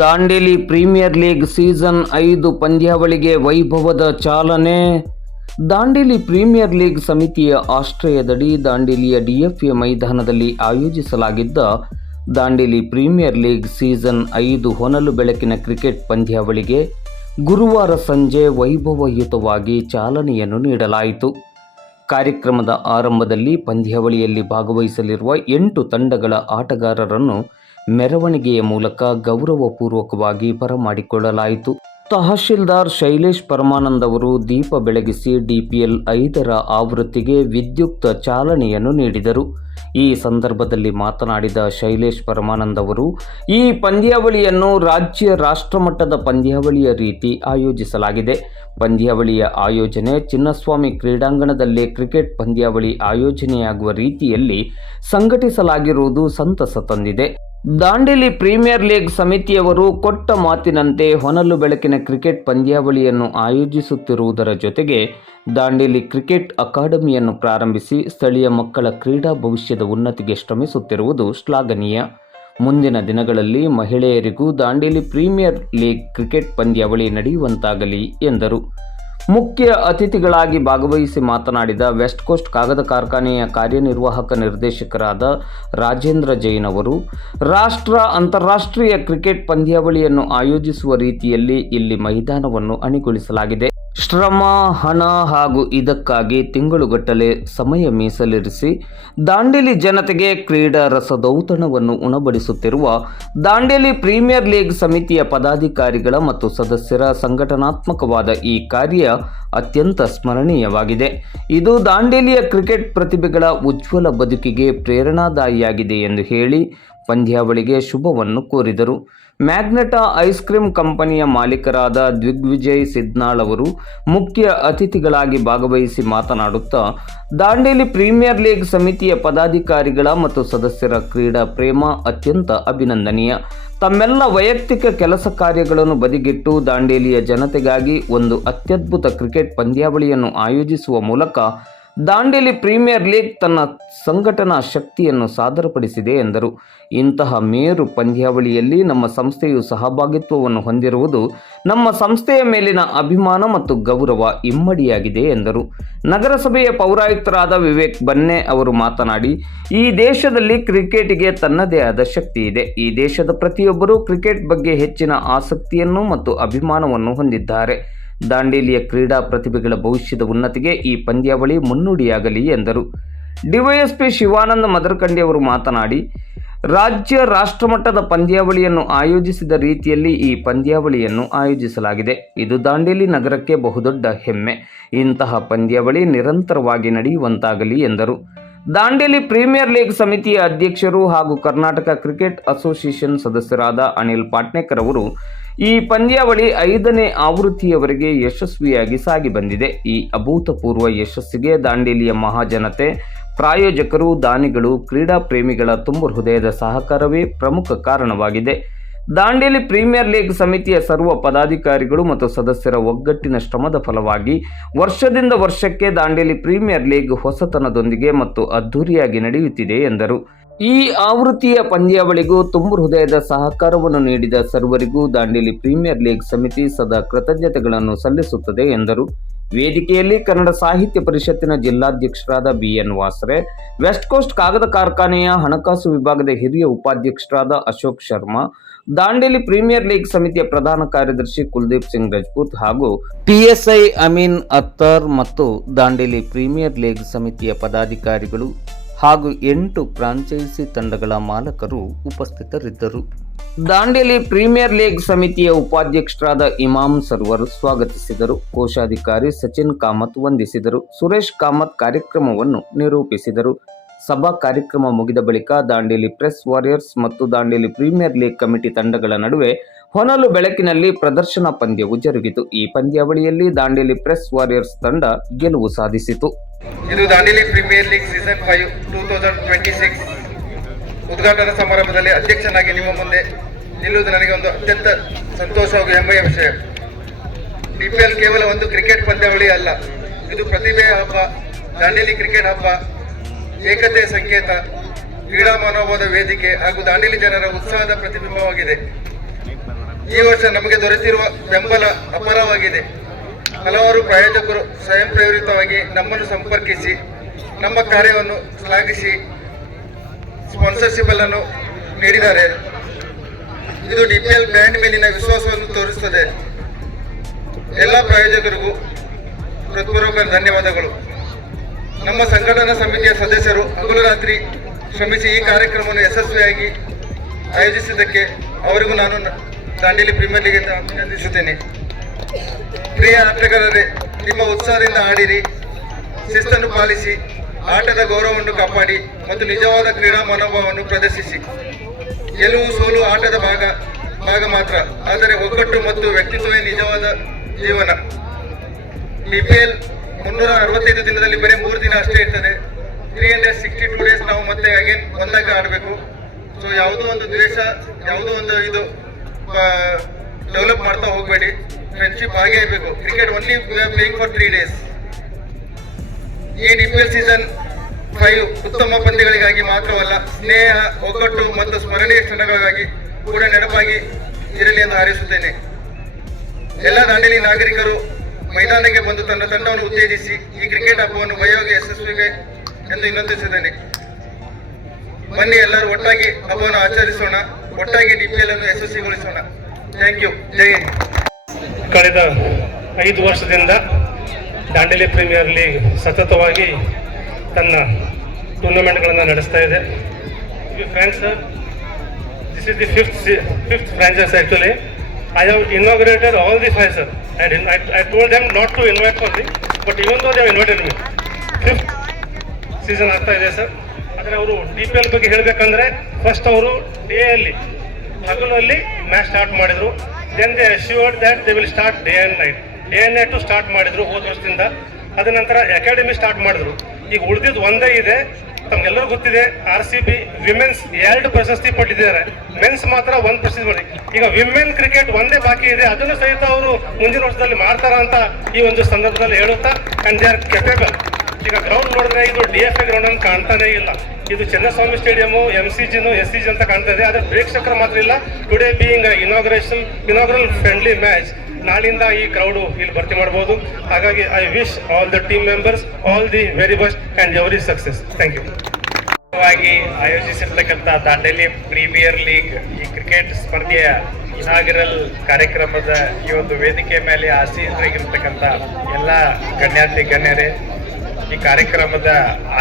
Dandeli premier league season 5 ಪಂದ್ಯಾವಳಿಗೆ ವೈಭವದ ಚಾಲನೆ. Dandeli premier league ಸಮಿತಿಯ ಆಶ್ರಯದಡಿ ದಾಂಡೇಲಿಯ ಡಿಎಫ್ಎ ಮೈದಾನದಲ್ಲಿ ಆಯೋಜಿಸಲಾಗಿದ್ದ ದಾಂಡೇಲಿ ಪ್ರೀಮಿಯರ್ ಲೀಗ್ ಸೀಸನ್ 5 ಹೊನಲು ಬೆಳಕಿನ ಕ್ರಿಕೆಟ್ ಪಂದ್ಯಾವಳಿಗೆ ಗುರುವಾರ ಸಂಜೆ ವೈಭವಯುತವಾಗಿ ಚಾಲನೆಯನ್ನು ನೀಡಲಾಯಿತು. ಕಾರ್ಯಕ್ರಮದ ಆರಂಭದಲ್ಲಿ ಪಂದ್ಯಾವಳಿಯಲ್ಲಿ ಭಾಗವಹಿಸಲಿರುವ 8 ತಂಡಗಳ ಆಟಗಾರರನ್ನು ಮೆರವಣಿಗೆಯ ಮೂಲಕ ಗೌರವಪೂರ್ವಕವಾಗಿ ಬರಮಾಡಿಕೊಳ್ಳಲಾಯಿತು. ತಹಶೀಲ್ದಾರ್ ಶೈಲೇಶ್ ಪರಮಾನಂದ್ ಅವರು ದೀಪ ಬೆಳಗಿಸಿ DPL 5ರ ಆವೃತ್ತಿಗೆ ವಿದ್ಯುಕ್ತ ಚಾಲನೆಯನ್ನು ನೀಡಿದರು. ಈ ಸಂದರ್ಭದಲ್ಲಿ ಮಾತನಾಡಿದ ಶೈಲೇಶ್ ಪರಮಾನಂದ್ ಅವರು, ಈ ಪಂದ್ಯಾವಳಿಯನ್ನು ರಾಜ್ಯ ರಾಷ್ಟ್ರಮಟ್ಟದ ಪಂದ್ಯಾವಳಿಯ ರೀತಿ ಆಯೋಜಿಸಲಾಗಿದೆ. ಪಂದ್ಯಾವಳಿಯ ಆಯೋಜನೆ ಚಿನ್ನಸ್ವಾಮಿ ಕ್ರೀಡಾಂಗಣದಲ್ಲೇ ಕ್ರಿಕೆಟ್ ಪಂದ್ಯಾವಳಿ ಆಯೋಜನೆಯಾಗುವ ರೀತಿಯಲ್ಲಿ ಸಂಘಟಿಸಲಾಗಿರುವುದು ಸಂತಸ ತಂದಿದೆ. ದಾಂಡೇಲಿ ಪ್ರೀಮಿಯರ್ ಲೀಗ್ ಸಮಿತಿಯವರು ಕೊಟ್ಟ ಮಾತಿನಂತೆ ಹೊನಲು ಬೆಳಕಿನ ಕ್ರಿಕೆಟ್ ಪಂದ್ಯಾವಳಿಯನ್ನು ಆಯೋಜಿಸುತ್ತಿರುವುದರ ಜೊತೆಗೆ ದಾಂಡೇಲಿ ಕ್ರಿಕೆಟ್ ಅಕಾಡೆಮಿಯನ್ನು ಪ್ರಾರಂಭಿಸಿ ಸ್ಥಳೀಯ ಮಕ್ಕಳ ಕ್ರೀಡಾ ಭವಿಷ್ಯದ ಉನ್ನತಿಗೆ ಶ್ರಮಿಸುತ್ತಿರುವುದು ಶ್ಲಾಘನೀಯ. ಮುಂದಿನ ದಿನಗಳಲ್ಲಿ ಮಹಿಳೆಯರಿಗೂ ದಾಂಡೇಲಿ ಪ್ರೀಮಿಯರ್ ಲೀಗ್ ಕ್ರಿಕೆಟ್ ಪಂದ್ಯಾವಳಿ ನಡೆಯುವಂತಾಗಲಿ ಎಂದರು. ಮುಖ್ಯ ಅತಿಥಿಗಳಾಗಿ ಭಾಗವಹಿಸಿ ಮಾತನಾಡಿದ ವೆಸ್ಟ್ ಕೋಸ್ಟ್ ಕಾಗದ ಕಾರ್ಖಾನೆಯ ಕಾರ್ಯನಿರ್ವಾಹಕ ನಿರ್ದೇಶಕರಾದ ರಾಜೇಂದ್ರ ಜೈನ್ ಅವರು, ಅಂತಾರಾಷ್ಟ್ರೀಯ ಕ್ರಿಕೆಟ್ ಪಂದ್ಯಾವಳಿಯನ್ನು ಆಯೋಜಿಸುವ ರೀತಿಯಲ್ಲಿ ಇಲ್ಲಿ ಮೈದಾನವನ್ನು ಅಣಿಗೊಳಿಸಲಾಗಿದೆ. ಶ್ರಮ, ಹಣ ಹಾಗೂ ಇದಕ್ಕಾಗಿ ತಿಂಗಳುಗಟ್ಟಲೆ ಸಮಯ ಮೀಸಲಿರಿಸಿ ದಾಂಡೇಲಿ ಜನತೆಗೆ ಕ್ರೀಡಾ ರಸದೌತಣವನ್ನು ಉಣಬಡಿಸುತ್ತಿರುವ ದಾಂಡೇಲಿ ಪ್ರೀಮಿಯರ್ ಲೀಗ್ ಸಮಿತಿಯ ಪದಾಧಿಕಾರಿಗಳ ಮತ್ತು ಸದಸ್ಯರ ಸಂಘಟನಾತ್ಮಕವಾದ ಈ ಕಾರ್ಯ ಅತ್ಯಂತ ಸ್ಮರಣೀಯವಾಗಿದೆ. ಇದು ದಾಂಡೇಲಿಯ ಕ್ರಿಕೆಟ್ ಪ್ರತಿಭೆಗಳ ಉಜ್ವಲ ಬದುಕಿಗೆ ಪ್ರೇರಣಾದಾಯಿಯಾಗಿದೆ ಎಂದು ಹೇಳಿ ಪಂದ್ಯಾವಳಿಗೆ ಶುಭವನ್ನು ಕೋರಿದರು. ಮ್ಯಾಗ್ನೆಟಾ ಐಸ್ ಕ್ರೀಮ್ ಕಂಪನಿಯ ಮಾಲೀಕರಾದ ದಿಗ್ವಿಜಯ್ ಸಿದ್ನಾಳ್ ಅವರು ಮುಖ್ಯ ಅತಿಥಿಗಳಾಗಿ ಭಾಗವಹಿಸಿ ಮಾತನಾಡುತ್ತಾ, ದಾಂಡೇಲಿ ಪ್ರೀಮಿಯರ್ ಲೀಗ್ ಸಮಿತಿಯ ಪದಾಧಿಕಾರಿಗಳ ಮತ್ತು ಸದಸ್ಯರ ಕ್ರೀಡಾ ಪ್ರೇಮ ಅತ್ಯಂತ ಅಭಿನಂದನೀಯ. ತಮ್ಮೆಲ್ಲ ವೈಯಕ್ತಿಕ ಕೆಲಸ ಕಾರ್ಯಗಳನ್ನು ಬದಿಗಿಟ್ಟು ದಾಂಡೇಲಿಯ ಜನತೆಗಾಗಿ ಒಂದು ಅತ್ಯದ್ಭುತ ಕ್ರಿಕೆಟ್ ಪಂದ್ಯಾವಳಿಯನ್ನು ಆಯೋಜಿಸುವ ಮೂಲಕ ದಾಂಡೇಲಿ ಪ್ರೀಮಿಯರ್ ಲೀಗ್ ತನ್ನ ಸಂಘಟನಾ ಶಕ್ತಿಯನ್ನು ಸಾದರಪಡಿಸಿದೆ ಎಂದರು. ಇಂತಹ ಮೇರು ಪಂದ್ಯಾವಳಿಯಲ್ಲಿ ನಮ್ಮ ಸಂಸ್ಥೆಯು ಸಹಭಾಗಿತ್ವವನ್ನು ಹೊಂದಿರುವುದು ನಮ್ಮ ಸಂಸ್ಥೆಯ ಮೇಲಿನ ಅಭಿಮಾನ ಮತ್ತು ಗೌರವ ಇಮ್ಮಡಿಯಾಗಿದೆ ಎಂದರು. ನಗರಸಭೆಯ ಪೌರಾಯುಕ್ತರಾದ ವಿವೇಕ್ ಬನ್ನೆ ಅವರು ಮಾತನಾಡಿ, ಈ ದೇಶದಲ್ಲಿ ಕ್ರಿಕೆಟ್ಗೆ ತನ್ನದೇ ಆದ ಶಕ್ತಿ ಇದೆ. ಈ ದೇಶದ ಪ್ರತಿಯೊಬ್ಬರೂ ಕ್ರಿಕೆಟ್ ಬಗ್ಗೆ ಹೆಚ್ಚಿನ ಆಸಕ್ತಿಯನ್ನು ಮತ್ತು ಅಭಿಮಾನವನ್ನು ಹೊಂದಿದ್ದಾರೆ. ದಾಂಡೇಲಿಯ ಕ್ರೀಡಾ ಪ್ರತಿಭೆಗಳ ಭವಿಷ್ಯದ ಉನ್ನತಿಗೆ ಈ ಪಂದ್ಯಾವಳಿ ಮುನ್ನುಡಿಯಾಗಲಿ ಎಂದರು. ಡಿವೈಎಸ್ಪಿ ಶಿವಾನಂದ ಮದರಕಂಡಿ ಅವರು ಮಾತನಾಡಿ, ರಾಷ್ಟ್ರಮಟ್ಟದ ಪಂದ್ಯಾವಳಿಯನ್ನು ಆಯೋಜಿಸಿದ ರೀತಿಯಲ್ಲಿ ಈ ಪಂದ್ಯಾವಳಿಯನ್ನು ಆಯೋಜಿಸಲಾಗಿದೆ. ಇದು ದಾಂಡೇಲಿ ನಗರಕ್ಕೆ ಬಹುದೊಡ್ಡ ಹೆಮ್ಮೆ. ಇಂತಹ ಪಂದ್ಯಾವಳಿ ನಿರಂತರವಾಗಿ ನಡೆಯುವಂತಾಗಲಿ ಎಂದರು. ದಾಂಡೇಲಿ ಪ್ರೀಮಿಯರ್ ಲೀಗ್ ಸಮಿತಿಯ ಅಧ್ಯಕ್ಷರು ಹಾಗೂ ಕರ್ನಾಟಕ ಕ್ರಿಕೆಟ್ ಅಸೋಸಿಯೇಷನ್ ಸದಸ್ಯರಾದ ಅನಿಲ್ ಪಾಟ್ನೇಕರ್ ಅವರು, ಈ ಪಂದ್ಯಾವಳಿ 5ನೇ ಆವೃತ್ತಿಯವರೆಗೆ ಯಶಸ್ವಿಯಾಗಿ ಸಾಗಿ ಬಂದಿದೆ. ಈ ಅಭೂತಪೂರ್ವ ಯಶಸ್ಸಿಗೆ ದಾಂಡೇಲಿಯ ಮಹಾಜನತೆ, ಪ್ರಾಯೋಜಕರು, ದಾನಿಗಳು, ಕ್ರೀಡಾ ಪ್ರೇಮಿಗಳ ತುಂಬು ಹೃದಯದ ಸಹಕಾರವೇ ಪ್ರಮುಖ ಕಾರಣವಾಗಿದೆ. ದಾಂಡೇಲಿ ಪ್ರೀಮಿಯರ್ ಲೀಗ್ ಸಮಿತಿಯ ಸರ್ವ ಪದಾಧಿಕಾರಿಗಳು ಮತ್ತು ಸದಸ್ಯರ ಒಗ್ಗಟ್ಟಿನ ಶ್ರಮದ ಫಲವಾಗಿ ವರ್ಷದಿಂದ ವರ್ಷಕ್ಕೆ ದಾಂಡೇಲಿ ಪ್ರೀಮಿಯರ್ ಲೀಗ್ ಹೊಸತನದೊಂದಿಗೆ ಮತ್ತು ಅದ್ಧೂರಿಯಾಗಿ ನಡೆಯುತ್ತಿದೆ ಎಂದರು. ಈ ಆವೃತ್ತಿಯ ಪಂದ್ಯಾವಳಿಗೂ ತುಂಬು ಹೃದಯದ ಸಹಕಾರವನ್ನು ನೀಡಿದ ಸರ್ವರಿಗೂ ದಾಂಡೇಲಿ ಪ್ರೀಮಿಯರ್ ಲೀಗ್ ಸಮಿತಿ ಸದಾ ಕೃತಜ್ಞತೆಗಳನ್ನು ಸಲ್ಲಿಸುತ್ತದೆ ಎಂದರು. ವೇದಿಕೆಯಲ್ಲಿ ಕನ್ನಡ ಸಾಹಿತ್ಯ ಪರಿಷತ್ತಿನ ಜಿಲ್ಲಾಧ್ಯಕ್ಷರಾದ BN ವಾಸರೆ, ವೆಸ್ಟ್ ಕೋಸ್ಟ್ ಕಾಗದ ಕಾರ್ಖಾನೆಯ ಹಣಕಾಸು ವಿಭಾಗದ ಹಿರಿಯ ಉಪಾಧ್ಯಕ್ಷರಾದ ಅಶೋಕ್ ಶರ್ಮಾ, ದಾಂಡೇಲಿ ಪ್ರೀಮಿಯರ್ ಲೀಗ್ ಸಮಿತಿಯ ಪ್ರಧಾನ ಕಾರ್ಯದರ್ಶಿ ಕುಲ್ದೀಪ್ ಸಿಂಗ್ ರಜಪೂತ್ ಹಾಗೂ PSI ಅಮೀನ್ ಅತ್ತರ್ ಮತ್ತು ದಾಂಡೇಲಿ ಪ್ರೀಮಿಯರ್ ಲೀಗ್ ಸಮಿತಿಯ ಪದಾಧಿಕಾರಿಗಳು ಹಾಗೂ 8 ಫ್ರಾಂಚೈಸಿ ತಂಡಗಳ ಮಾಲಕರು ಉಪಸ್ಥಿತರಿದ್ದರು. ದಾಂಡೇಲಿ ಪ್ರೀಮಿಯರ್ ಲೀಗ್ ಸಮಿತಿಯ ಉಪಾಧ್ಯಕ್ಷರಾದ ಇಮಾಮ್ ಸರ್ವರ್ ಸ್ವಾಗತಿಸಿದರು. ಕೋಶಾಧಿಕಾರಿ ಸಚಿನ್ ಕಾಮತ್ ವಂದಿಸಿದರು. ಸುರೇಶ್ ಕಾಮತ್ ಕಾರ್ಯಕ್ರಮವನ್ನು ನಿರೂಪಿಸಿದರು. ಸಭಾ ಕಾರ್ಯಕ್ರಮ ಮುಗಿದ ಬಳಿಕ ದಾಂಡೇಲಿ ಪ್ರೆಸ್ ವಾರಿಯರ್ಸ್ ಮತ್ತು ದಾಂಡೇಲಿ ಪ್ರೀಮಿಯರ್ ಲೀಗ್ ಕಮಿಟಿ ತಂಡಗಳ ನಡುವೆ ಹೊನಲು ಬೆಳಕಿನಲ್ಲಿ ಪ್ರದರ್ಶನ ಪಂದ್ಯವು ಜರುಗಿತು. ಈ ಪಂದ್ಯಾವಳಿಯಲ್ಲಿ ದಾಂಡೇಲಿ ಪ್ರೆಸ್ ವಾರಿಯರ್ಸ್ ತಂಡ ಗೆಲುವು ಸಾಧಿಸಿತು. ಇದು ದಾಂಡೇಲಿ ಪ್ರೀಮಿಯರ್ ಲೀಗ್ ಸೀಸನ್ 5 2026 ಉದ್ಘಾಟನಾ ಸಮಾರಂಭದಲ್ಲಿ ಅಧ್ಯಕ್ಷನಾಗಿ ನಿಮ್ಮ ಮುಂದೆ ನಿಲ್ಲುವುದು ನನಗೆ ಒಂದು ಅತ್ಯಂತ ಸಂತೋಷ ಹಾಗೂ ಹೆಮ್ಮೆಯ ವಿಷಯ. DPL ಕೇವಲ ಒಂದು ಕ್ರಿಕೆಟ್ ಪಂದ್ಯಾವಳಿ ಅಲ್ಲ, ಇದು ಪ್ರತಿಭೆಯ ಹಬ್ಬ, ದಾಂಡೇಲಿ ಕ್ರಿಕೆಟ್ ಹಬ್ಬ, ಏಕತೆಯ ಸಂಕೇತ, ಕ್ರೀಡಾ ಮನೋಭಾವದ ವೇದಿಕೆ ಹಾಗೂ ದಾಂಡೇಲಿ ಜನರ ಉತ್ಸಾಹದ ಪ್ರತಿಬಿಂಬವಾಗಿದೆ. ಈ ವರ್ಷ ನಮಗೆ ದೊರೆತಿರುವ ಬೆಂಬಲ ಅಪಾರವಾಗಿದೆ. ಹಲವಾರು ಪ್ರಾಯೋಜಕರು ಸ್ವಯಂ ಪ್ರೇರಿತವಾಗಿ ನಮ್ಮನ್ನು ಸಂಪರ್ಕಿಸಿ ನಮ್ಮ ಕಾರ್ಯವನ್ನು ಶ್ಲಾಘಿಸಿ ಸ್ಪಾನ್ಸರ್ಶಿಪ್ ಅನ್ನು ನೀಡಿದ್ದಾರೆ. ಇದು DPL ಬ್ರ್ಯಾಂಡ್ ಮೇಲಿನ ವಿಶ್ವಾಸವನ್ನು ತೋರಿಸುತ್ತದೆ. ಎಲ್ಲ ಪ್ರಾಯೋಜಕರಿಗೂ ಹೃತ್ಪೂರ್ವಕ ಧನ್ಯವಾದಗಳು. ನಮ್ಮ ಸಂಘಟನಾ ಸಮಿತಿಯ ಸದಸ್ಯರು ಹಗಲು ರಾತ್ರಿ ಶ್ರಮಿಸಿ ಈ ಕಾರ್ಯಕ್ರಮವನ್ನು ಯಶಸ್ವಿಯಾಗಿ ಆಯೋಜಿಸಿದ್ದಕ್ಕೆ ಅವರಿಗೂ ನಾನು ದಾಂಡೇಲಿ ಪ್ರೀಮಿಯರ್ ಲೀಗ್ ಅಭಿನಂದಿಸುತ್ತೇನೆ. ಪ್ರಿಯ ಆಟಗಾರರೇ, ನಿಮ್ಮ ಉತ್ಸಾಹದಿಂದ ಆಡಿರಿ, ಶಿಸ್ತನ್ನು ಪಾಲಿಸಿ, ಆಟದ ಗೌರವವನ್ನು ಕಾಪಾಡಿ ಮತ್ತು ನಿಜವಾದ ಕ್ರೀಡಾ ಮನೋಭಾವವನ್ನು ಪ್ರದರ್ಶಿಸಿ. ಗೆಲುವು ಸೋಲು ಆಟದ ಭಾಗ ಮಾತ್ರ, ಆದರೆ ಒಗ್ಗಟ್ಟು ಮತ್ತು ವ್ಯಕ್ತಿತ್ವವೇ ನಿಜವಾದ ಜೀವನ. DPL 365 ದಿನದಲ್ಲಿ ಬರೀ 3 ದಿನ ಅಷ್ಟೇ ಇರ್ತದೆ. 362 ಡೇಸ್ ನಾವು ಮತ್ತೆ ಅಗೇನ್ ಒಂದಾಗ ಆಡಬೇಕು. ಸೊ ಯಾವುದೋ ಒಂದು ದ್ವೇಷ, ಯಾವುದೋ ಒಂದು ಇದು ಡೆವಲಪ್ ಮಾಡ್ತಾ ಹೋಗಬೇಡಿ. ಫ್ರೆಂಡ್ಶಿಪ್ ಹಾಗೆ ಇರಬೇಕು. Cricket only playing for 3 days. ಈ DPL ಸೀಸನ್ 5 ಉತ್ತಮ ಪಂದ್ಯಗಳಿಗಾಗಿ ಮಾತ್ರವಲ್ಲ, ಸ್ನೇಹ, ಒಗ್ಗಟ್ಟು ಮತ್ತು ಸ್ಮರಣೀಯ ಕ್ಷಣಗಳಿಗಾಗಿ ಕೂಡ ನೆನಪಾಗಿ ಇರಲಿ ಎಂದು ಹಾರೈಸುತ್ತೇನೆ. ಎಲ್ಲ ದಾಂಡೇಲಿ ನಾಗರಿಕರು ಮೈದಾನಕ್ಕೆ ಬಂದು ತನ್ನ ತಂಡವನ್ನು ಉತ್ತೇಜಿಸಿ ಈ ಕ್ರಿಕೆಟ್ ಹಬ್ಬವನ್ನು ಬಯೋಗೆ ಯಶಸ್ವಿಗೆ ಎಂದು ವಿನಂತಿಸಿದ್ದೇನೆ. ಬನ್ನಿ, ಎಲ್ಲರೂ ಒಟ್ಟಾಗಿ ಹಬ್ಬವನ್ನು ಆಚರಿಸೋಣ, ಒಟ್ಟಾಗಿ DPL ಅನ್ನು ಯಶಸ್ವಿಗೊಳಿಸೋಣ. Thank you. ಜೈ ಹಿಂದ್. ಕಳೆದ 5 ವರ್ಷದಿಂದ ದಾಂಡೇಲಿ ಪ್ರೀಮಿಯರ್ ಲೀಗ್ ಸತತವಾಗಿ ತನ್ನ ಟೂರ್ನಮೆಂಟ್ಗಳನ್ನು ನಡೆಸ್ತಾ ಇದೆ. Friends, this is the fifth franchise actually. I have inaugurated all the 5, sir. I told them not to invite for me, but even though they have invited me, 5th season ಆಗ್ತಾ ಇದೆ sir. ಆದರೆ ಅವರು DPL ಬಗ್ಗೆ ಹೇಳಬೇಕಂದ್ರೆ first ಅವರು ಹಗಲಲ್ಲಿ match start ಮಾಡಿದರು. Then they assured that they will start day and night start ಮಾಡಿದರು ಹೋದ ವರ್ಷದಿಂದ. ಅದ ನಂತರ ಅಕಾಡೆಮಿ ಸ್ಟಾರ್ಟ್ ಮಾಡಿದ್ರು. ಈಗ ಉಳಿದಿದ್ದು ಒಂದೇ ಇದೆ, ತಮಗೆಲ್ಲರೂ ಗೊತ್ತಿದೆ, RCB ವಿಮೆನ್ಸ್ 2 ಪ್ರಶಸ್ತಿ ಪಟ್ಟಿದ್ದಾರೆ, ಮೆನ್ಸ್ ಮಾತ್ರ 1 ಪ್ರಶಸ್ತಿ ಪಡಿ. ಈಗ ವಿಮೆನ್ ಕ್ರಿಕೆಟ್ ಒಂದೇ ಬಾಕಿ ಇದೆ, ಅದನ್ನು ಸಹಿತ ಅವರು ಮುಂದಿನ ವರ್ಷದಲ್ಲಿ ಮಾಡ್ತಾರ ಅಂತ ಈ ಒಂದು ಸಂದರ್ಭದಲ್ಲಿ ಹೇಳುತ್ತಾ, ಅಂಡ್ ದೇ ಆರ್ ಕೆಪೇಬಲ್. ಈಗ ಗ್ರೌಂಡ್ ನೋಡಿದ್ರೆ ಇದು DFA ಗ್ರೌಂಡ್ ಅಂತ ಕಾಣ್ತಾನೆ ಇಲ್ಲ, ಇದು ಚಿನ್ನಸ್ವಾಮಿ ಸ್ಟೇಡಿಯಮು, MCGನು SCG ಅಂತ ಕಾಣ್ತಾ ಇದೆ. ಆದರೆ ಪ್ರೇಕ್ಷಕರು ಮಾತ್ರ ಇಲ್ಲ. Today being inaugural friendly match, ನಾಳಿಂದ ಈ ಕ್ರೌಡು ಇಲ್ಲಿ ಭರ್ತಿ ಮಾಡ್ಬೋದು. ಹಾಗಾಗಿ I wish all the team members all the very best and every success. Thank you. ಆಯೋಜಿಸಿರ್ತಕ್ಕಂಥ ದಾಂಡೇಲಿ ಪ್ರೀಮಿಯರ್ ಲೀಗ್ ಈ ಕ್ರಿಕೆಟ್ ಸ್ಪರ್ಧೆಯ ಇನಾಗರಲ್ ಕಾರ್ಯಕ್ರಮದ ಈ ಒಂದು ವೇದಿಕೆ ಮೇಲೆ ಆಸೀನರಾಗಿರ್ತಕ್ಕಂಥ ಎಲ್ಲ ಗಣ್ಯರೇ, ಈ ಕಾರ್ಯಕ್ರಮದ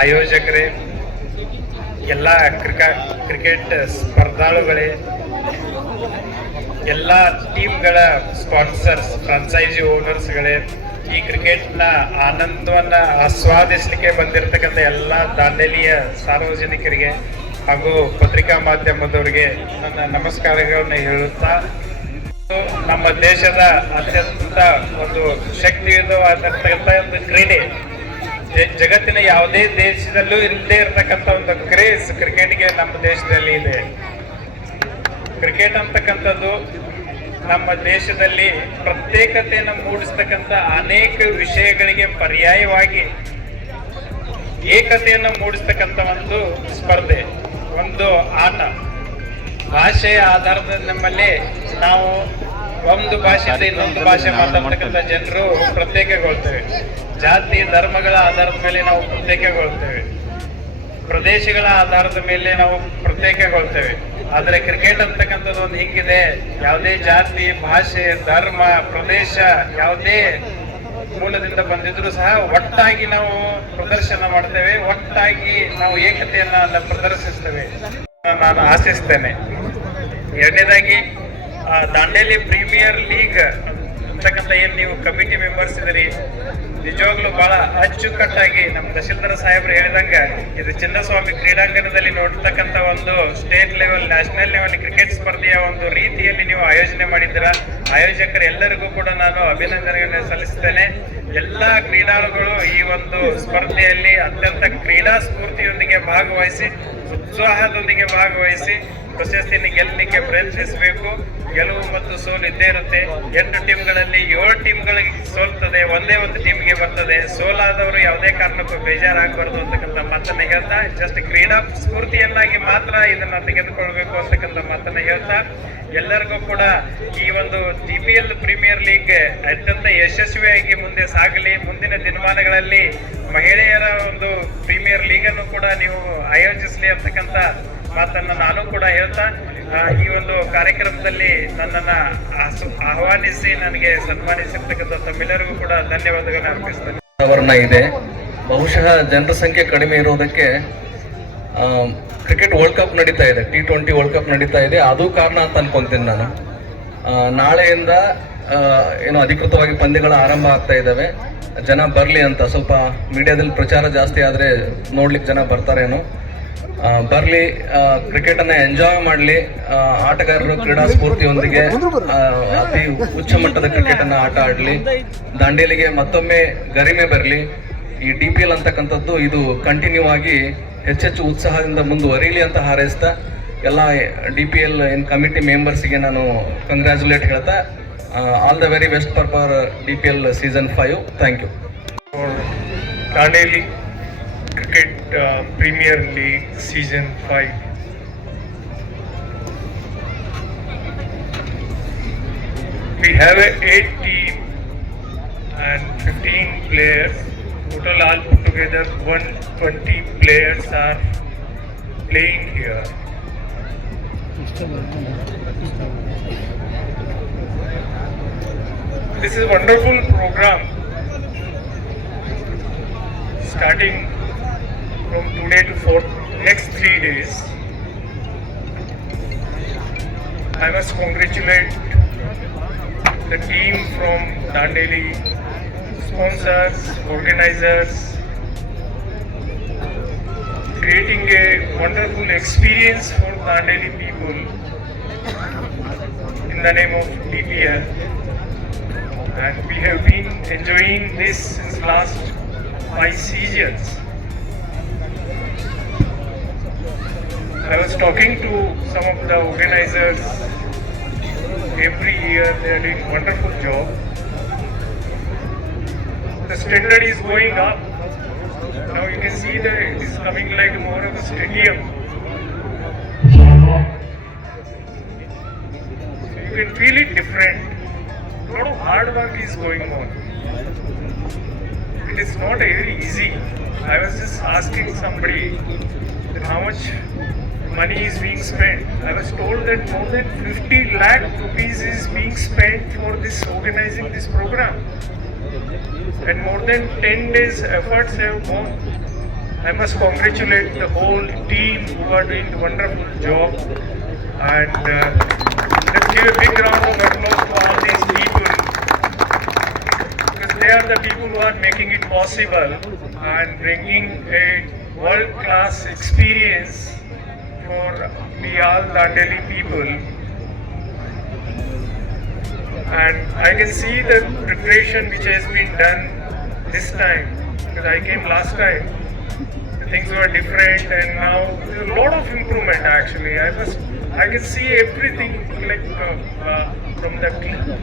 ಆಯೋಜಕರೇ, ಎಲ್ಲ ಕ್ರಿಕೆಟ್ ಸ್ಪರ್ಧಾಳುಗಳೇ, ಎಲ್ಲ ಟೀಮ್ಗಳ ಸ್ಪಾನ್ಸರ್ಸ್, ಫ್ರಾಂಚೈಸಿ ಓನರ್ಸ್ಗಳೇ, ಈ ಕ್ರಿಕೆಟ್ನ ಆನಂದವನ್ನು ಆಸ್ವಾದಿಸಲಿಕ್ಕೆ ಬಂದಿರತಕ್ಕಂಥ ಎಲ್ಲ ದಾಂಡೇಲಿಯ ಸಾರ್ವಜನಿಕರಿಗೆ ಹಾಗೂ ಪತ್ರಿಕಾ ಮಾಧ್ಯಮದವರಿಗೆ ನನ್ನ ನಮಸ್ಕಾರಗಳನ್ನು ಹೇಳುತ್ತಾ, ನಮ್ಮ ದೇಶದ ಅತ್ಯಂತ ಒಂದು ಶಕ್ತಿಯುತವಾದಂಥ ಒಂದು ಕ್ರೀಡೆ, ಜಗತ್ತಿನ ಯಾವುದೇ ದೇಶದಲ್ಲೂ ಇಲ್ಲದೆ ಇರತಕ್ಕಂಥ ಒಂದು ಕ್ರೇಜ್ ಕ್ರಿಕೆಟ್ಗೆ ನಮ್ಮ ದೇಶದಲ್ಲಿ ಇದೆ. ಕ್ರಿಕೆಟ್ ಅಂತಕ್ಕಂಥದ್ದು ನಮ್ಮ ದೇಶದಲ್ಲಿ ಪ್ರತ್ಯೇಕತೆಯನ್ನು ಮೂಡಿಸ್ತಕ್ಕಂಥ ಅನೇಕ ವಿಷಯಗಳಿಗೆ ಪರ್ಯಾಯವಾಗಿ ಏಕತೆಯನ್ನು ಮೂಡಿಸ್ತಕ್ಕಂಥ ಒಂದು ಸ್ಪರ್ಧೆ, ಒಂದು ಆಟ. ಭಾಷೆಯ ಆಧಾರದ ನಮ್ಮಲ್ಲಿ ನಾವು ಒಂದು ಭಾಷೆಯಿಂದ ಇನ್ನೊಂದು ಭಾಷೆ ಮಾತಾಡ್ತಕ್ಕಂಥ ಜನರು ಪ್ರತ್ಯೇಕಗೊಳ್ತೇವೆ. ಜಾತಿ ಧರ್ಮಗಳ ಆಧಾರದ ಮೇಲೆ ನಾವು ಪ್ರತ್ಯೇಕಗೊಳ್ತೇವೆ, ಪ್ರದೇಶಗಳ ಆಧಾರದ ಮೇಲೆ ನಾವು ಪ್ರತ್ಯೇಕಗೊಳ್ತೇವೆ. ಆದರೆ ಕ್ರಿಕೆಟ್ ಅಂತಕ್ಕಂಥದ್ದು ಒಂದು ಹಿಂಗಿದೆ, ಯಾವುದೇ ಜಾತಿ, ಭಾಷೆ, ಧರ್ಮ, ಪ್ರದೇಶ, ಯಾವುದೇ ಮೂಲದಿಂದ ಬಂದಿದ್ರು ಸಹ ಒಟ್ಟಾಗಿ ನಾವು ಪ್ರದರ್ಶನ ಮಾಡ್ತೇವೆ, ಒಟ್ಟಾಗಿ ನಾವು ಏಕತೆಯನ್ನ ಪ್ರದರ್ಶಿಸ್ತೇವೆ ನಾನು ಆಶಿಸ್ತೇನೆ. ಎರಡನೇದಾಗಿ ದಾಂಡೇಲಿ ಪ್ರೀಮಿಯರ್ ಲೀಗ್ ಅಂತಕ್ಕಂಥ ಏನು ನೀವು ಕಮಿಟಿ ಮೆಂಬರ್ಸ್ ಇದ್ದೀರಿ, ನಿಜವಾಗ್ಲೂ ಬಹಳ ಅಚ್ಚುಕಟ್ಟಾಗಿ ನಮ್ಮ ತಹಶೀಲ್ದಾರ್ ಸಾಹೇಬ್ರು ಹೇಳಿದಂಗೆ ಇದು ಚಿನ್ನಸ್ವಾಮಿ ಕ್ರೀಡಾಂಗಣದಲ್ಲಿ ನೋಡ್ತಕ್ಕಂಥ ಒಂದು state level, national level cricket ಸ್ಪರ್ಧೆಯ ಒಂದು ರೀತಿಯಲ್ಲಿ ನೀವು ಆಯೋಜನೆ ಮಾಡಿದ್ದೀರಾ. ಆಯೋಜಕರೆಲ್ಲರಿಗೂ ಕೂಡ ನಾನು ಅಭಿನಂದನೆಯನ್ನು ಸಲ್ಲಿಸ್ತೇನೆ. ಎಲ್ಲ ಕ್ರೀಡಾಳುಗಳು ಈ ಒಂದು ಸ್ಪರ್ಧೆಯಲ್ಲಿ ಅತ್ಯಂತ ಕ್ರೀಡಾ ಸ್ಫೂರ್ತಿಯೊಂದಿಗೆ ಭಾಗವಹಿಸಿ, ಉತ್ಸಾಹದೊಂದಿಗೆ ಭಾಗವಹಿಸಿ ಪ್ರಶಸ್ತಿಯನ್ನು ಗೆಲ್ಲಲಿಕ್ಕೆ ಪ್ರಯತ್ನಿಸಬೇಕು. ಗೆಲುವು ಮತ್ತು ಸೋಲು ಇದ್ದೇ ಇರುತ್ತೆ. 8 ಟೀಮ್ಗಳಲ್ಲಿ 7 ಟೀಮ್ಗಳಿಗೆ ಸೋಲ್ತದೆ, ಒಂದೇ ಒಂದು ಟೀಮ್ಗೆ ಬರ್ತದೆ. ಸೋಲಾದವರು ಯಾವುದೇ ಕಾರಣಕ್ಕೂ ಬೇಜಾರಾಗಬಾರ್ದು ಅಂತಕ್ಕಂಥ ಮಾತನ್ನ ಹೇಳ್ತಾ, ಜಸ್ಟ್ ಕ್ರೀಡಾ ಸ್ಫೂರ್ತಿಯನ್ನಾಗಿ ಮಾತ್ರ ಇದನ್ನ ತೆಗೆದುಕೊಳ್ಬೇಕು ಅಂತಕ್ಕಂಥ ಮಾತನ್ನ ಹೇಳ್ತಾ, ಎಲ್ಲರಿಗೂ ಕೂಡ ಈ ಒಂದು TPL ಪ್ರೀಮಿಯರ್ ಲೀಗ್ ಅತ್ಯಂತ ಯಶಸ್ವಿಯಾಗಿ ಮುಂದೆ ಸಾಗಲಿ. ಮುಂದಿನ ದಿನಮಾನಗಳಲ್ಲಿ ಮಹಿಳೆಯರ ಒಂದು ಪ್ರೀಮಿಯರ್ ಲೀಗ್ ಅನ್ನು ಕೂಡ ನೀವು ಆಯೋಜಿಸಲಿ ಅಂತಕ್ಕಂಥ ಮಾತನ್ನ ನಾನು ಕೂಡ ಹೇಳ್ತಾ, ಈ ಒಂದು ಕಾರ್ಯಕ್ರಮದಲ್ಲಿ ನನ್ನನ್ನ ಆಹ್ವಾನಿಸಿ ನನಗೆ ಸನ್ಮಾನಿಸಿರ್ತಕ್ಕಂಥ ತಮ್ಮೆಲ್ಲರಿಗೂ ಕೂಡ ಧನ್ಯವಾದಗಳನ್ನು ಅರ್ಪಿಸ್ತೇನೆ. ವಾತಾವರಣ ಇದೆ. ಬಹುಶಃ ಜನರ ಸಂಖ್ಯೆ ಕಡಿಮೆ ಇರೋದಕ್ಕೆ ಕ್ರಿಕೆಟ್ ವರ್ಲ್ಡ್ ಕಪ್ ನಡೀತಾ ಇದೆ, T20 ವರ್ಲ್ಡ್ ಕಪ್ ನಡೀತಾ ಇದೆ, ಅದು ಕಾರಣ ಅಂತ ಅನ್ಕೊಂತೀನಿ ನಾನು. ನಾಳೆಯಿಂದ ಏನು ಅಧಿಕೃತವಾಗಿ ಪಂದ್ಯಗಳು ಆರಂಭ ಆಗ್ತಾ ಇದ್ದಾವೆ. ಜನ ಬರಲಿ ಅಂತ, ಸ್ವಲ್ಪ ಮೀಡಿಯಾದಲ್ಲಿ ಪ್ರಚಾರ ಜಾಸ್ತಿ ಆದರೆ ನೋಡ್ಲಿಕ್ಕೆ ಜನ ಬರ್ತಾರೇನೋ. ಬರಲಿ, ಕ್ರಿಕೆಟನ್ನು ಎಂಜಾಯ್ ಮಾಡಲಿ. ಆಟಗಾರರು ಕ್ರೀಡಾ ಸ್ಫೂರ್ತಿಯೊಂದಿಗೆ ಅತಿ ಉಚ್ಚ ಮಟ್ಟದ ಕ್ರಿಕೆಟನ್ನು ಆಟ ಆಡಲಿ. ದಾಂಡೇಲಿಗೆ ಮತ್ತೊಮ್ಮೆ ಗರಿಮೆ ಬರಲಿ. ಈ DPL ಅಂತಕ್ಕಂಥದ್ದು ಇದು ಕಂಟಿನ್ಯೂ ಆಗಿ ಹೆಚ್ಚೆಚ್ಚು ಉತ್ಸಾಹದಿಂದ ಮುಂದುವರಿಯಲಿ ಅಂತ ಹಾರೈಸ್ತಾ, ಎಲ್ಲ DPL ಕಮಿಟಿ ಮೆಂಬರ್ಸ್ಗೆ ನಾನು ಕಂಗ್ರ್ಯಾಚುಲೇಟ್ ಹೇಳ್ತಾ, all the very best for DPL season 5. Thank you. Dandeli Cricket Premier League Season 5. We have a 8 team and 15 players. Total all put together 120 players are playing here. This is a wonderful program. Starting from today to next 3 days. I must congratulate the team from Dandeli, sponsors, organizers, creating a wonderful experience for Dandeli people in the name of DPL. And we have been enjoying this since last 5 seasons. I was talking to some of the organizers. Every year they are doing a wonderful job. The standard is going up. Now you can see that it is coming like more of a stadium. So you can feel it different. A lot of hard work is going on. It is not very easy. I was just asking somebody that how much money is being spent. I was told that more than 50 lakh rupees is being spent for this organizing this program, and more than 10 days efforts have gone. I must congratulate the whole team who are doing a wonderful job, and let's give a big round of applause to all these people, because they are the people who are making it possible and bringing a world-class experience for we all Dandeli people. And I can see the preparation which has been done this time, because I came last time, things were different, and now there's a lot of improvement actually. I can see everything, like from the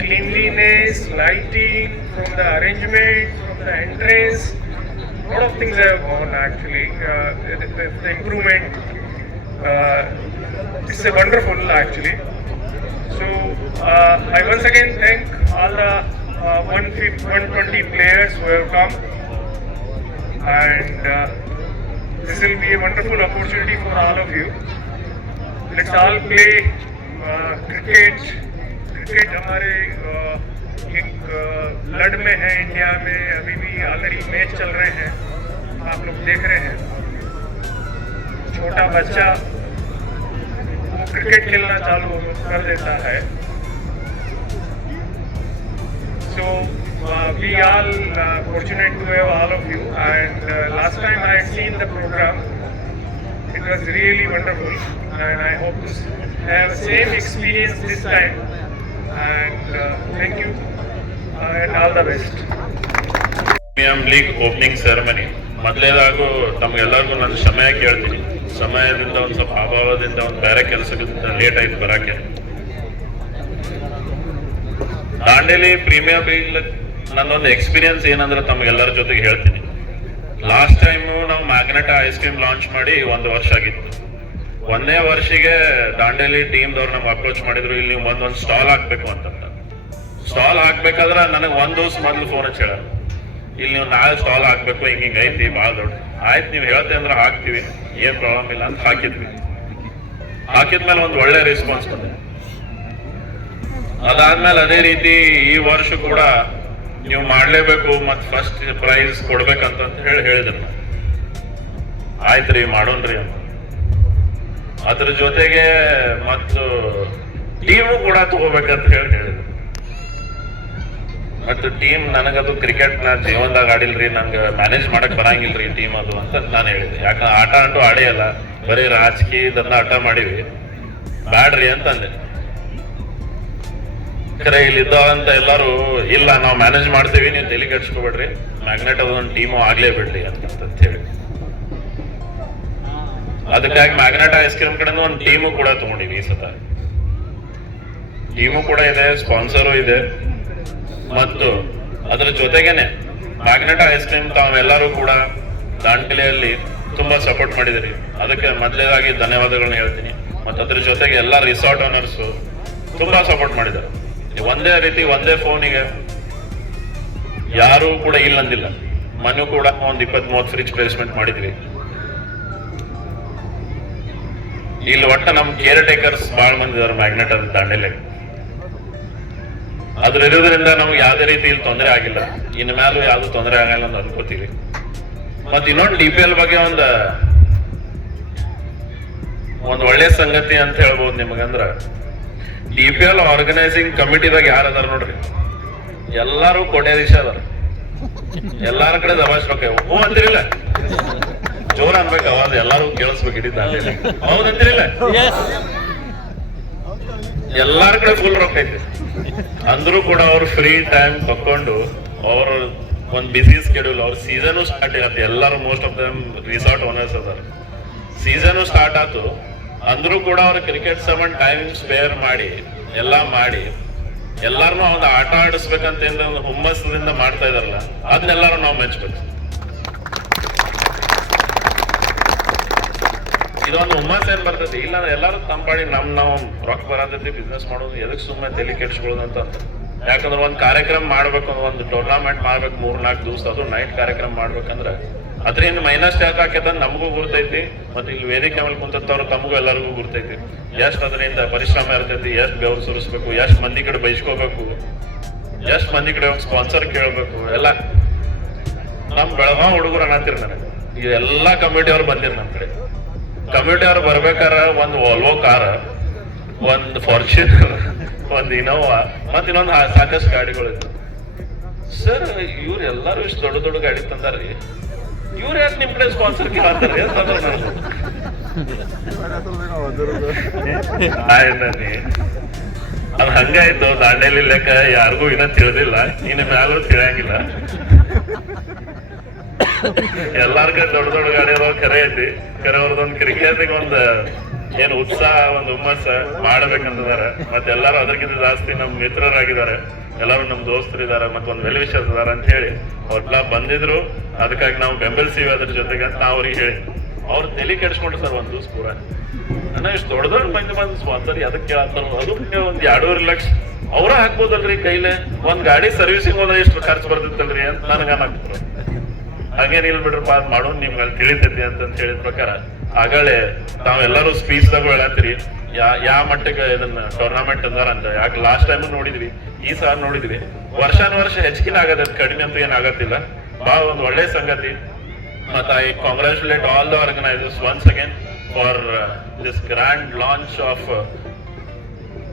cleanliness, lighting, from the arrangement, from the entrance, a lot of things have gone actually. The improvement, it's a wonderful actually. So I once again thank all the 120 players who have come, and this will be a wonderful opportunity for all of you. Let's all play cricket. Cricket हमारे एक blood में है India में. अभी भी already match चल रहे हैं, आप लोग देख रहे हैं. छोटा बच्चा वो क्रिकेट खेलना चालू कर देता है. So we all fortunate to have all of you, and last time I had seen the program. It was really wonderful, and I hope to have same experience this time. and thank you and all the best. Premium league opening ceremony ಮೊದಲೇದಾಗೂ ತಮ್ಗೆಲ್ಲರಿಗೂ ನಾನು ಸಮಯ ಕೇಳ್ತೀನಿ. ಸಮಯದಿಂದ ಒಂದು ಸ್ವಲ್ಪ ಅಭಾವದಿಂದ ಒಂದು ಬೇರೆ ಕೆಲಸದಿಂದ ಲೇಟ್ ಆಯ್ತು ಬರೋಕ್ಕೆ. ದಾಂಡೇಲಿ ಪ್ರೀಮಿಯಂ ಲೀಗ್ ನನ್ನೊಂದು ಎಕ್ಸ್ಪೀರಿಯನ್ಸ್ ಏನಂದ್ರೆ ತಮಗೆಲ್ಲರ ಜೊತೆಗೆ ಹೇಳ್ತೀನಿ. ಲಾಸ್ಟ್ ಟೈಮು ನಾವು ಮ್ಯಾಗ್ನೆಟಾ ಐಸ್ ಕ್ರೀಮ್ ಲಾಂಚ್ ಮಾಡಿ 1 ವರ್ಷ ಆಗಿತ್ತು. 1ನೇ ವರ್ಷಿಗೆ ದಾಂಡೇಲಿ ಟೀಮ್ದವ್ರು ನಮ್ಗೆ ಅಪ್ರೋಚ್ ಮಾಡಿದ್ರು, ಇಲ್ಲಿ ನೀವು ಒಂದು ಸ್ಟಾಲ್ ಹಾಕ್ಬೇಕು ಅಂತಂದ. ಸ್ಟಾಲ್ ಹಾಕ್ಬೇಕಾದ್ರೆ ನನಗೆ 1 ದಿವಸ ಮೊದಲು ಫೋನ್ ಹಚ್ಚಿ ಹೇಳ, ಇಲ್ಲಿ ನೀವು ನಾಳೆ ಸ್ಟಾಲ್ ಹಾಕ್ಬೇಕು, ಹಿಂಗೆ ಐತಿ ಭಾಳ ದೊಡ್ಡ. ಆಯ್ತು ನೀವು ಹೇಳ್ತೀವಿ ಅಂದ್ರೆ ಹಾಕ್ತೀವಿ, ಏನು ಪ್ರಾಬ್ಲಮ್ ಇಲ್ಲ ಅಂತ ಹಾಕಿದ್ವಿ. ಹಾಕಿದ್ಮೇಲೆ ಒಂದು ಒಳ್ಳೆ ರೆಸ್ಪಾನ್ಸ್ ಬಂದಿದೆ. ಅದಾದ್ಮೇಲೆ ಅದೇ ರೀತಿ ಈ ವರ್ಷ ಕೂಡ ನೀವು ಮಾಡಲೇಬೇಕು ಮತ್ತು ಫಸ್ಟ್ ಪ್ರೈಸ್ ಕೊಡ್ಬೇಕಂತ ಹೇಳಿದ್ರು. ಆಯ್ತು ರೀ ಮಾಡೋಣ್ರಿ ಅಂತ. ಅದ್ರ ಜೊತೆಗೆ ಮತ್ತು ಟೀಮು ಕೂಡ ತಗೋಬೇಕಂತ ಹೇಳಿದ್ರು. ಮತ್ತು ಟೀಮ್ ನನಗದು ಕ್ರಿಕೆಟ್ ನಾನು ಜೀವನದಾಗ ಆಡಿಲ್ರಿ, ನಂಗೆ ಮ್ಯಾನೇಜ್ ಮಾಡಕ್ ಬರಂಗಿಲ್ರಿ ಟೀಮ್ ಅದು ಅಂತ ನಾನು ಹೇಳಿದೆ. ಯಾಕಂದ್ರೆ ಆಟ ಅಂತೂ ಆಡೇ ಅಲ್ಲ, ಬರೀ ರಾಜಕೀಯದನ್ನ ಆಟ ಮಾಡಿವಿ, ಬ್ಯಾಡ್ರಿ ಅಂತಂದೆ. ಖರೆ ಇಲ್ಲಿದ್ದ ಅಂತ ಎಲ್ಲರೂ ಇಲ್ಲ ನಾವು ಮ್ಯಾನೇಜ್ ಮಾಡ್ತೀವಿ, ನೀವು ತಲೆ ಕೆಡ್ಸ್ಕೊಬೇಡ್ರಿ, ಮ್ಯಾಗ್ನೆಟ್ ಅದೊಂದು ಟೀಮು ಆಗ್ಲೇ ಬಿಡ್ರಿ ಅಂತ ಹೇಳಿ. ಅದಕ್ಕಾಗಿ ಮ್ಯಾಗ್ನೆಟ್ ಐಸ್ ಕ್ರೀಮ್ ಕಡೆಯಿಂದ ಒಂದು ಟೀಮು ಕೂಡ ತಗೊಂಡಿವಿ. ಈ ಸತ ಟೀಮು ಕೂಡ ಇದೆ, ಸ್ಪಾನ್ಸರು ಇದೆ, ಮತ್ತು ಅದರ ಜೊತೆಗೇನೆ ಮ್ಯಾಗ್ನೆಟ್ ಐಸ್ ಕ್ರೀಮ್ ತಾವೆಲ್ಲರೂ ಕೂಡ ದಾಂಡೇಲಿಯಲ್ಲಿ ತುಂಬಾ ಸಪೋರ್ಟ್ ಮಾಡಿದಿರಿ. ಅದಕ್ಕೆ ಮೊದಲೇದಾಗಿ ಧನ್ಯವಾದಗಳನ್ನ ಹೇಳ್ತೀನಿ. ಮತ್ತು ಅದ್ರ ಜೊತೆಗೆ ಎಲ್ಲ ರಿಸಾರ್ಟ್ ಓನರ್ಸು ತುಂಬಾ ಸಪೋರ್ಟ್ ಮಾಡಿದ್ದಾರೆ. ಒಂದೇ ರೀತಿ ಒಂದೇ ಫೋನಿಗೆ ಯಾರು ಕೂಡ ಇಲ್ಲ ಅಂದಿಲ್ಲ. ಮನು ಕೂಡ ಒಂದು 20-30 ಫ್ರಿಜ್ ಪ್ಲೇಸ್ಮೆಂಟ್ ಮಾಡಿದ್ವಿ. ಇಲ್ಲಿ ಒಟ್ಟ ನಮ್ಮ ಕೇರ್ ಟೇಕರ್ಸ್ ಭಾಳ ಮಂದಿ ಇದಾರೆ ಮ್ಯಾಗ್ನೆಟ್ ಅದು ದಾಂಡೇಲಿ. ಅದ್ರ ಇರೋದ್ರಿಂದ ನಮ್ಗೆ ಯಾವುದೇ ರೀತಿ ಇಲ್ಲಿ ತೊಂದರೆ ಆಗಿಲ್ಲ, ಇನ್ನು ಮೇಲೂ ಯಾವ್ದು ತೊಂದರೆ ಆಗಲ್ಲ ಅಂತ ಅನ್ಕೋತೀವಿ. ಮತ್ ಇನ್ನೊಂದು DPL ಬಗ್ಗೆ ಒಂದು ಒಳ್ಳೆ ಸಂಗತಿ ಅಂತ ಹೇಳ್ಬೋದು ನಿಮಗಂದ್ರ, DPL ಆರ್ಗನೈಸಿಂಗ್ ಕಮಿಟಿದಾಗ ಯಾರು ಅದಾರ ನೋಡ್ರಿ, ಎಲ್ಲಾರು ಕೋಟ್ಯಾಧೀಶ ಅದಾರ. ಎಲ್ಲಾರ ಕಡೆ ದಬಾಶ್ ರೊಕ್ಕ ಹೂ ಅಂತಿರಿಲ್ಲ, ಜೋರ ಅನ್ಬೇಕು, ಅವಾಗ ಎಲ್ಲಾರು ಕೇಳಿಸ್ಬೇಕು ಇಡೀ ದಾಂಡೇಲಿ. ಹೌದಂತಿರಿಲ್ಲ, ಎಲ್ಲಾರ ಕಡೆ ಫುಲ್ ರೊಕ್ಕ ಐತಿ. ಅಂದ್ರೂ ಕೂಡ ಅವ್ರು ಫ್ರೀ ಟೈಮ್ ತಕೊಂಡು ಅವ್ರ ಒಂದು ಬಿಸಿ ಸ್ಕೆಡ್ಯೂಲ್, ಅವ್ರ ಸೀಸನು ಸ್ಟಾರ್ಟ್ ಆಗತ್ತೆ. ಎಲ್ಲರೂ most of them resort owners ಅದಾರ. ಸೀಸನು ಸ್ಟಾರ್ಟ್ ಆಯ್ತು ಅಂದ್ರೂ ಕೂಡ ಅವ್ರ ಕ್ರಿಕೆಟ್ ಸಂಬಂಧ ಟೈಮ್ ಸ್ಪೇರ್ ಮಾಡಿ ಎಲ್ಲ ಮಾಡಿ ಎಲ್ಲಾರನ್ನೂ ಒಂದು ಆಟ ಆಡಿಸ್ಬೇಕಂತ ಒಂದು ಹುಮ್ಮಸ್ದಿಂದ ಮಾಡ್ತಾ ಇದಾರಲ್ಲ, ಅದನ್ನೆಲ್ಲರೂ ನಾವು ಮೆಚ್ಚಬೇಕು. ಇದೊಂದು ಹುಮ್ಮಸ್ ಏನ್ ಬರ್ತೈತಿ, ಇಲ್ಲ ಎಲ್ಲಾರು ತಂಪಾಡಿ ನಾವು ರೊಕ್ಕ ಬರತೈತಿ ಬಿಸ್ನೆಸ್ ಮಾಡೋದು, ಎದಕ್ ಸುಮ್ಮನೆ ತಲೆ ಕೆಡಿಸ್ಕೊಳ್ಳೋದು ಅಂತ. ಯಾಕಂದ್ರೆ ಒಂದು ಕಾರ್ಯಕ್ರಮ ಮಾಡ್ಬೇಕು, ಒಂದು ಟೂರ್ನಾಮೆಂಟ್ ಮಾಡ್ಬೇಕು 3-4 ದಿವಸ, ಅದು ನೈಟ್ ಕಾರ್ಯಕ್ರಮ ಮಾಡ್ಬೇಕಂದ್ರೆ ಅದರಿಂದ ಮೈನಸ್ ಯಾಕೆ ಆಕೈತೆ ನಮಗೂ ಗುರ್ತೈತಿ, ಮತ್ತೆ ಇಲ್ಲಿ ವೇದಿಕೆ ಮೇಲೆ ಕುಂತವ್ರು ತಮಗೂ ಎಲ್ಲರಿಗೂ ಗುರ್ತೈತಿ. ಎಷ್ಟು ಅದರಿಂದ ಪರಿಶ್ರಮ ಇರ್ತೈತಿ, ಎಷ್ಟು ಬೆವರು ಸುರಿಸ್ಬೇಕು, ಎಷ್ಟು ಮಂದಿ ಕಡೆ ಬಯಸ್ಕೋಬೇಕು, ಎಷ್ಟು ಮಂದಿ ಕಡೆ ಸ್ಪಾನ್ಸರ್ ಕೇಳಬೇಕು. ಎಲ್ಲ ನಮ್ ಬೆಳಗಾವ್ ಹುಡುಗರು ಅನ್ನತ್ತೀರಿ ನನಗೆ. ಇದೆಲ್ಲಾ ಕಮಿಟಿ ಅವ್ರು ಬಂದಿರಿ ನಮ್ಮ ಕಡೆ. ಕಮಿಟಿ ಅವ್ರು ಬರ್ಬೇಕಾರ ಒಂದು ವಾಲ್ವೋ ಕಾರ, ಒಂದು ಫಾರ್ಚುನರ್, ಒಂದು ಇನೋವಾ, ಮತ್ತೆ ಇನ್ನೊಂದು ಸಾಕಷ್ಟು ಗಾಡಿಗಳಿತ್ತು. ಸರ್ ಇವ್ರು ಎಲ್ಲಾರು ಇಷ್ಟು ದೊಡ್ಡ ದೊಡ್ಡ ಗಾಡಿ ತಂದಾರ್ರಿ, ಇವ್ರು ಯಾಕೆ ನಿಮ್ ಕಡೆ ಸ್ಪಾನ್ಸರ್ ಕೇಳ್ತಾರೆ ಅಂತಂದ್ರೆ ಅದು ಹಂಗಾಯ್ತು. ದಾಂಡೇಲಿ ಲೆಕ್ಕ ಯಾರಿಗೂ ಇನ್ನ ತಿಳಿದಿಲ್ಲ, ಇನ್ನು ಮ್ಯಾಲೂ ತಿಳಿಯಂಗಿಲ್ಲ. ಎಲ್ಲಾರ ಕಡೆ ದೊಡ್ಡ ದೊಡ್ಡ ಗಾಡಿ ಅದಾವ, ಕರೆ ಐತಿ. ಕರೆ ಅವ್ರದೊಂದು ಕ್ರಿಕೆಟ್ಗೆ ಒಂದು ಏನು ಉತ್ಸಾಹ, ಒಂದು ಹುಮ್ಮಸ್ಸ ಮಾಡ್ಬೇಕಂತಿದಾರೆ. ಮತ್ತೆ ಎಲ್ಲಾರು ಅದಕ್ಕಿಂತ ಜಾಸ್ತಿ ನಮ್ಮ ಮಿತ್ರರಾಗಿದ್ದಾರೆ, ಎಲ್ಲರೂ ನಮ್ಮ ದೋಸ್ತರಿದ್ದಾರೆ, ಮತ್ತೊಂದು ವೆಲ್ ವಿಷರ್ಸ್ ಇದಾರೆ ಅಂತ ಹೇಳಿ ಅವ್ರೆಲ್ಲ ಬಂದಿದ್ರು. ಅದಕ್ಕಾಗಿ ನಾವು ಬೆಂಬಲಿಸಿವಿ ಅದ್ರ ಜೊತೆಗೆ ಅಂತ ನಾವು ಅವ್ರಿಗೆ ಹೇಳಿ. ಅವ್ರು ತಲೆ ಕೆಡಿಸ್ಕೊಂಡ್ರು ಸರ್ ಒಂದು ದಿವಸ ಪೂರ. ಅಣ್ಣ ಇಷ್ಟು ದೊಡ್ಡ ದೊಡ್ಡ ಮಂದಿ ಬಂದು ಸ್ಪಾನ್ಸರ್ ಅದಕ್ಕೆ ಅದು ಒಂದು 2.5 ಲಕ್ಷ ಅವ್ರ ಹಾಕ್ಬೋದಲ್ರಿ ಕೈಲೇ. ಒಂದ್ ಗಾಡಿ ಸರ್ವಿಸಿಂಗ್ ಹೋದ್ರೆ ಎಷ್ಟು ಖರ್ಚು ಬರ್ತಿತ್ತಲ್ರಿ ಅಂತ ನನಗೆ ಅನ್ನಾಗ್ತರು. ಹಾಗೇನಿಲ್ಲ ಬಿಡ್ರಪ್ಪ, ಅದ್ ಮಾಡೋದು ನಿಮ್ಗೆ ಅಲ್ಲಿ ತಿಳಿತೈತಿ ಅಂತ ಹೇಳಿದ ಪ್ರಕಾರ ಆಗಳೇ ತಾವೆಲ್ಲರೂ ಸ್ಪೀಚ್ ದಾಗ ಹೇಳತ್ತೀರಿ ಯಾವ ಮಟ್ಟಿಗೆ ಇದನ್ನ ಟೂರ್ನಾಮೆಂಟ್ ಅಂದಾರ ಅಂತ. ಯಾಕೆ ಲಾಸ್ಟ್ ಟೈಮ್ ನೋಡಿದ್ವಿ, ಈ ಸಾಲ ನೋಡಿದ್ವಿ, ವರ್ಷಾನುವರ್ಷ ಹೆಚ್ಚಿನ ಆಗತ್ತೆ, ಅದು ಕಡಿಮೆ ಅಂತ ಏನಾಗತ್ತಿಲ್ಲ. ಬಹಳ ಒಂದು ಒಳ್ಳೆ ಸಂಗತಿ. ಮತ್ತು I congratulate all the organisers once again for this grand launch of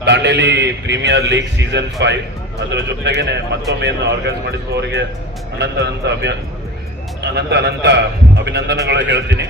Dandeli premier league season 5. ಅದ್ರ ಜೊತೆಗೇನೆ ಮತ್ತೊಮ್ಮೆ ಏನು ಆರ್ಗನೈಸ್ ಮಾಡಿದ್ರು ಅವರಿಗೆ ಅನಂತ ಅನಂತ ಅಭಿನಂದನೆಗಳು ಹೇಳ್ತೀನಿ.